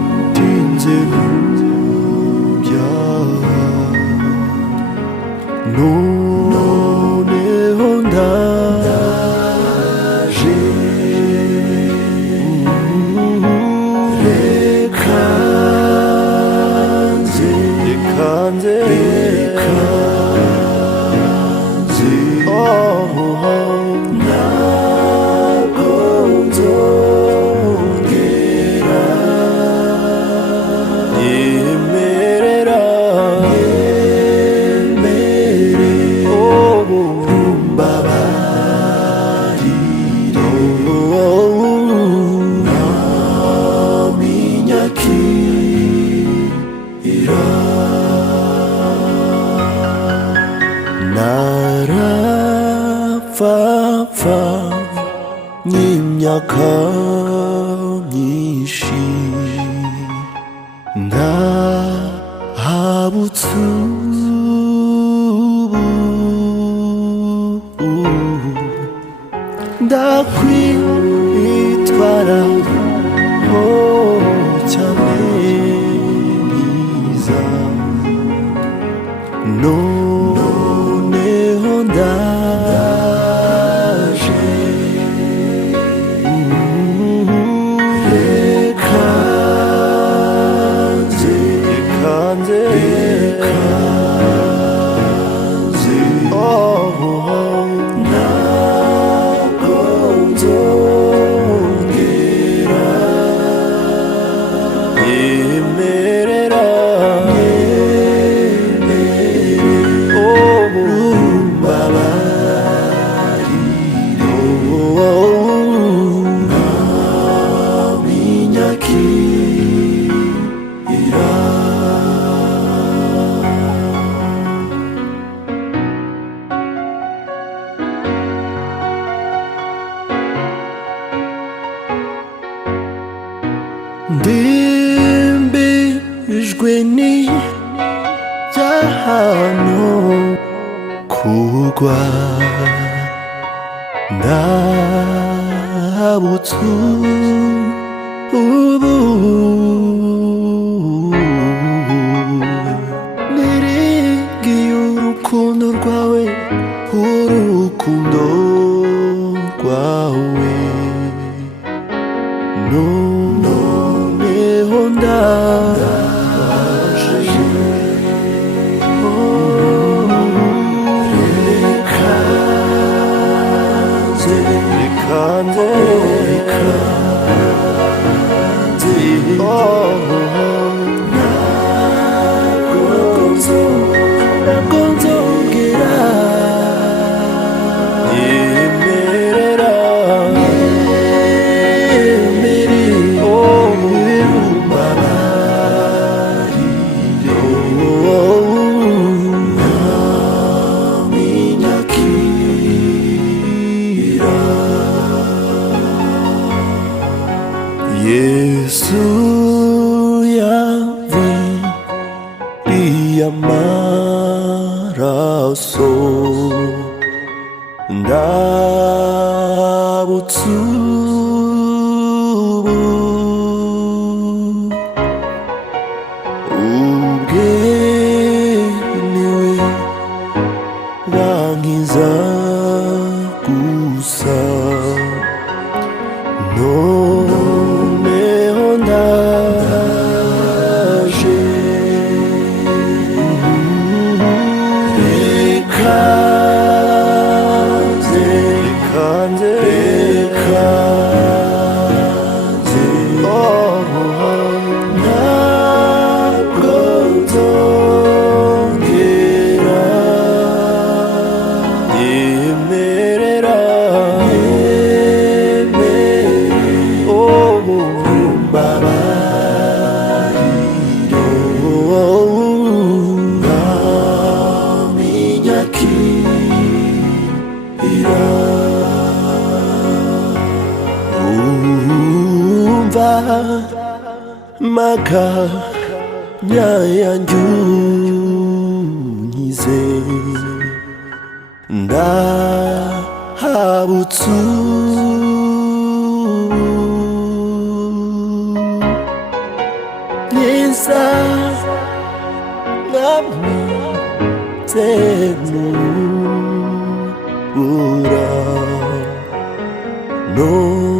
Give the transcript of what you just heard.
naratinze mubyaha noneho ndaje reka nze ntabwo nzongera nyemerera umbabarire nami nyakira narapfapfa n'imyaka myinshi ndahabutse ubu ndakwitwaraho cyane mwiza noneho ndaje reka nze ntabwo nzongera nyemerera umbabarire nami nyakira ndimbijwe n'ijyahano kugwa ndahabutse ubu niringiye urukundo rwawe noneho ndaje reka nze ntabwo nzongera nyemerera umbabarire nami nyakira Yesu yaviriye amaraso ndabutse ubu ubwe niwe wankiza gusa noneho ndaje reka nze ntabwo nzongera nyemerera umbabarire nami nyakira umva maganya yanjye unkize ndahabutse no